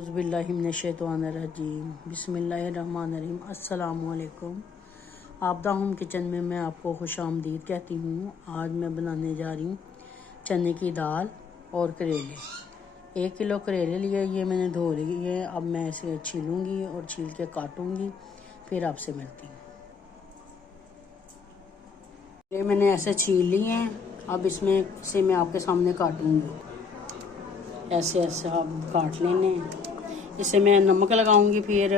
औज़ुबिल्लाहिमिनश्शैतानिर्रजीम बिस्मिल्लाहिर्रहमानिर्रहीम अस्सलामुअलैकुम। आपदा होम किचन में मैं आपको खुश आमदीद कहती हूँ। आज मैं बनाने जा रही हूँ चने की दाल और करेले। 1 किलो करेले लिए, ये मैंने धो लिए। अब मैं इसे छीलूँगी और छील के काटूँगी, फिर आपसे मिलती हूँ। ये मैंने ऐसे छील लिए हैं। अब इसमें से मैं आपके सामने काटूँगी। ऐसे ऐसे आप काट लेने। इसे मैं नमक लगाऊंगी, फिर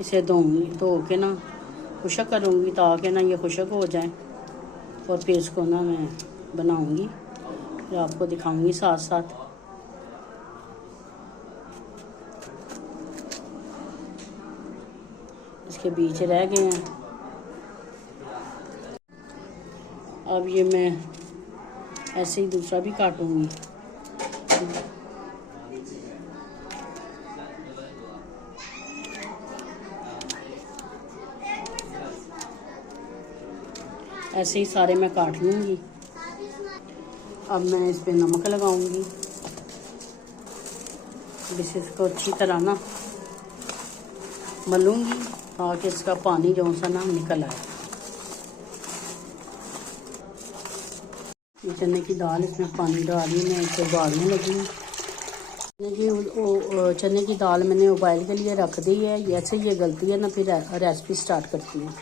इसे धो के ना खुशक करूँगी ताकि ना ये खुशक हो जाए, और फिर इसको ना मैं बनाऊंगी, फिर आपको दिखाऊंगी साथ साथ। इसके बीच रह गए हैं। अब ये मैं ऐसे ही दूसरा भी काटूंगी। ऐसे ही सारे मैं काट लूँगी। अब मैं इस पे नमक लगाऊंगी। इसको अच्छी तरह ना मलूंगी ताकि इसका पानी जो सा ना निकल आए। ये चने की दाल, इसमें पानी डाली मैं इसे उबालने लगी। चने की दाल मैंने उबाल के लिए रख दी है। ऐसे ये गलती है ना, फिर रेसिपी स्टार्ट करती हूँ।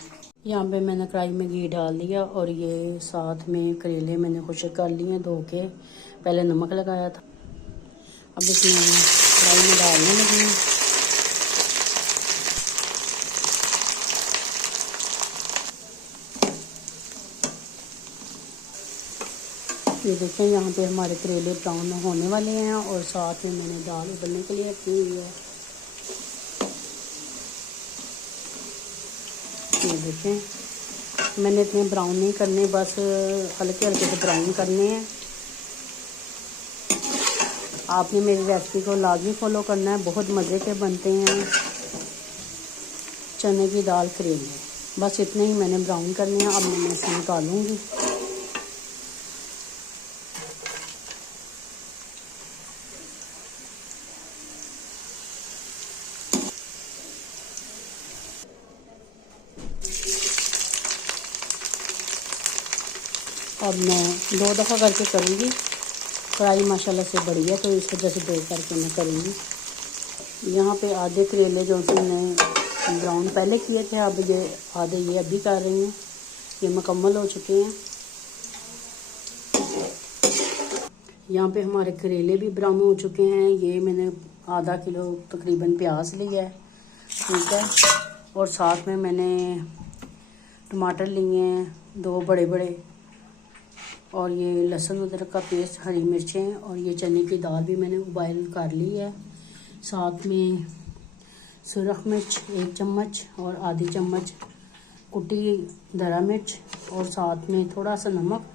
यहाँ पे मैंने कढ़ाई में घी डाल दिया, और ये साथ में करेले मैंने खुशक कर लिए धो के, पहले नमक लगाया था। अब इसमें कढ़ाई में डालने लगी। ये देखें, यहाँ पे हमारे करेले ब्राउन होने वाले हैं, और साथ में मैंने दाल उबलने के लिए रखी हुई है। ये देखें, मैंने इतने ब्राउन नहीं करने, बस हल्के हल्के से ब्राउन करने हैं। आपने मेरी रेसिपी को लाजमी फॉलो करना है, बहुत मज़े के बनते हैं चने की दाल करेले। बस इतने ही मैंने ब्राउन करने हैं। अब मैं इसे निकालूंगी। अब मैं 2 दफ़ा करके करूँगी। कढ़ाई माशाल्लाह से बड़ी है, तो इस वजह से 2 करके मैं करूँगी। यहाँ पे आधे करेले जो मैंने ब्राउन पहले किए थे, अब ये आधे ये अभी कर रही हूँ। ये मुकम्मल हो चुके हैं। यहाँ पे हमारे करेले भी ब्राउन हो चुके हैं। ये मैंने आधा किलो तकरीबन प्याज लिया है, ठीक है, और साथ में मैंने टमाटर लिए हैं 2 बड़े बड़े, और ये लहसुन अदरक का पेस्ट, हरी मिर्चें, और ये चने की दाल भी मैंने उबाइल कर ली है। साथ में सुरख मिर्च 1 चम्मच, और आधी चम्मच कुटी दरा मिर्च, और साथ में थोड़ा सा नमक,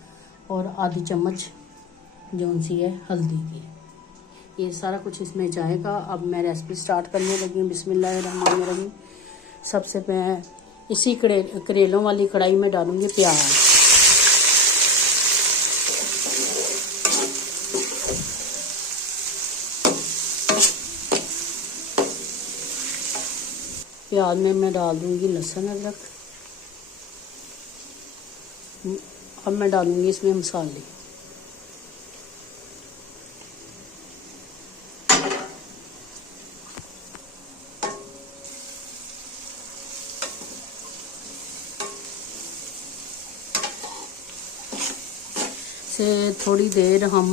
और आधी चम्मच जौन सी है हल्दी की। ये सारा कुछ इसमें जाएगा। अब मैं रेसिपी स्टार्ट करने लगी हूँ। बिस्मिल्लाहिर्रहमानिर्रहीम। सबसे मैं इसी करेलों वाली कढ़ाई में डालूँगी प्याज। प्याज में मैं डाल दूँगी लहसुन अदरक। अब मैं डालूँगी इसमें मसाले। से थोड़ी देर हम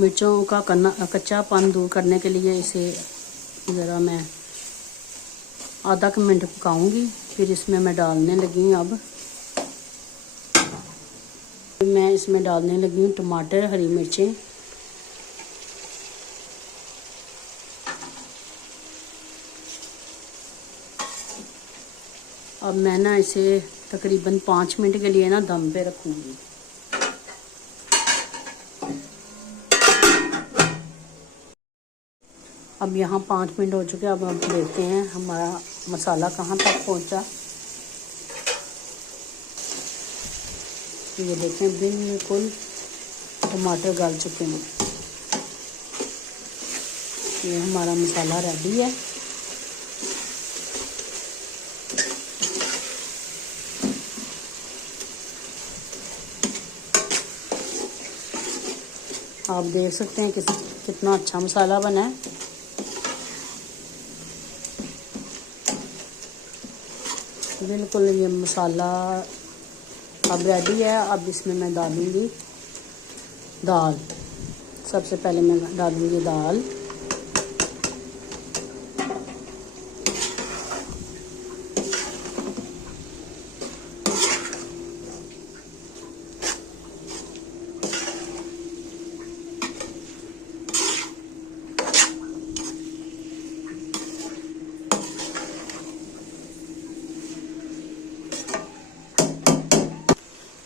मिर्चों का कच्चापन दूर करने के लिए इसे ज़रा मैं आधा मिनट पकाऊंगी, फिर इसमें मैं डालने लगी हूँ। अब मैं इसमें डालने लगी हूँ टमाटर, हरी मिर्चें, अब मैं ना इसे तकरीबन 5 मिनट के लिए ना दम पे रखूँगी। अब यहाँ 5 मिनट हो चुके हैं। अब हम देखते हैं हमारा मसाला कहाँ तक पहुँचा। ये देखें, बिल्कुल टमाटर गल चुके हैं। ये हमारा मसाला रेडी है। आप देख सकते हैं कितना अच्छा मसाला बना है। बिल्कुल ये मसाला अब रेडी है। अब इसमें मैं डालूंगी दाल। सबसे पहले मैं डालूंगी दाल।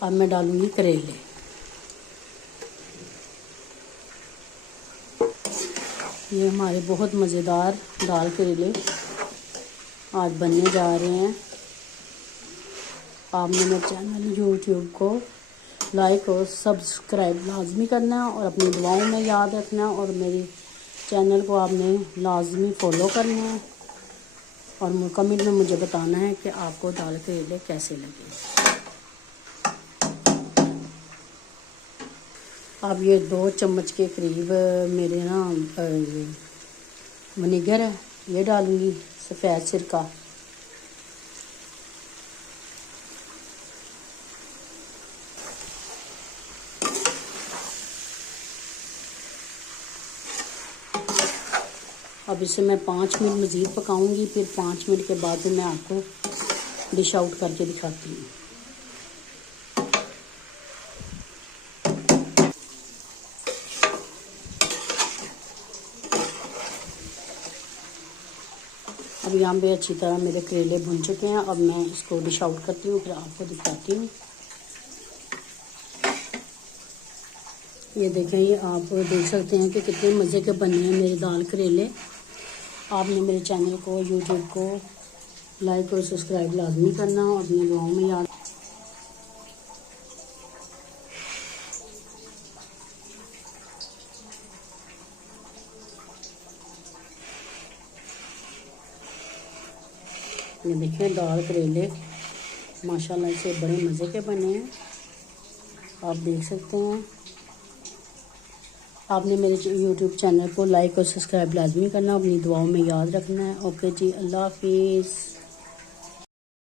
अब मैं डालूंगी करेले। ये हमारे बहुत मज़ेदार दाल करेले आज बनने जा रहे हैं। आपने मेरे चैनल यूट्यूब को लाइक और सब्सक्राइब लाजमी करना है और अपनी दुआओं में याद रखना है और मेरे चैनल को आपने लाजमी फॉलो करना है और कमेंट में मुझे बताना है कि आपको दाल करेले कैसे लगे। अब ये 2 चम्मच के करीब मेरे ना विनेगर है, ये डालूंगी। सफ़ेद सिरका, अब इसे मैं 5 मिनट मज़ीद पकाऊंगी। फिर 5 मिनट के बाद मैं आपको डिश आउट करके दिखाती हूँ। अब यहाँ पे अच्छी तरह मेरे करेले भुन चुके हैं। अब मैं इसको डिश आउट करती हूँ, फिर आपको दिखाती हूँ। ये देखें, ये आप देख सकते हैं कि कितने मज़े के बने हैं मेरे दाल करेले। आपने मेरे चैनल को यूट्यूब को लाइक और सब्सक्राइब लाजमी करना और अपनी दुआओं में याद। ये देखें दाल करेले माशाल्लाह से बड़े मज़े के बने हैं, आप देख सकते हैं। आपने मेरे यूट्यूब चैनल को लाइक और सब्सक्राइब लाजमी करना, अपनी दुआओं में याद रखना है। ओके जी, अल्लाह हाफिज़।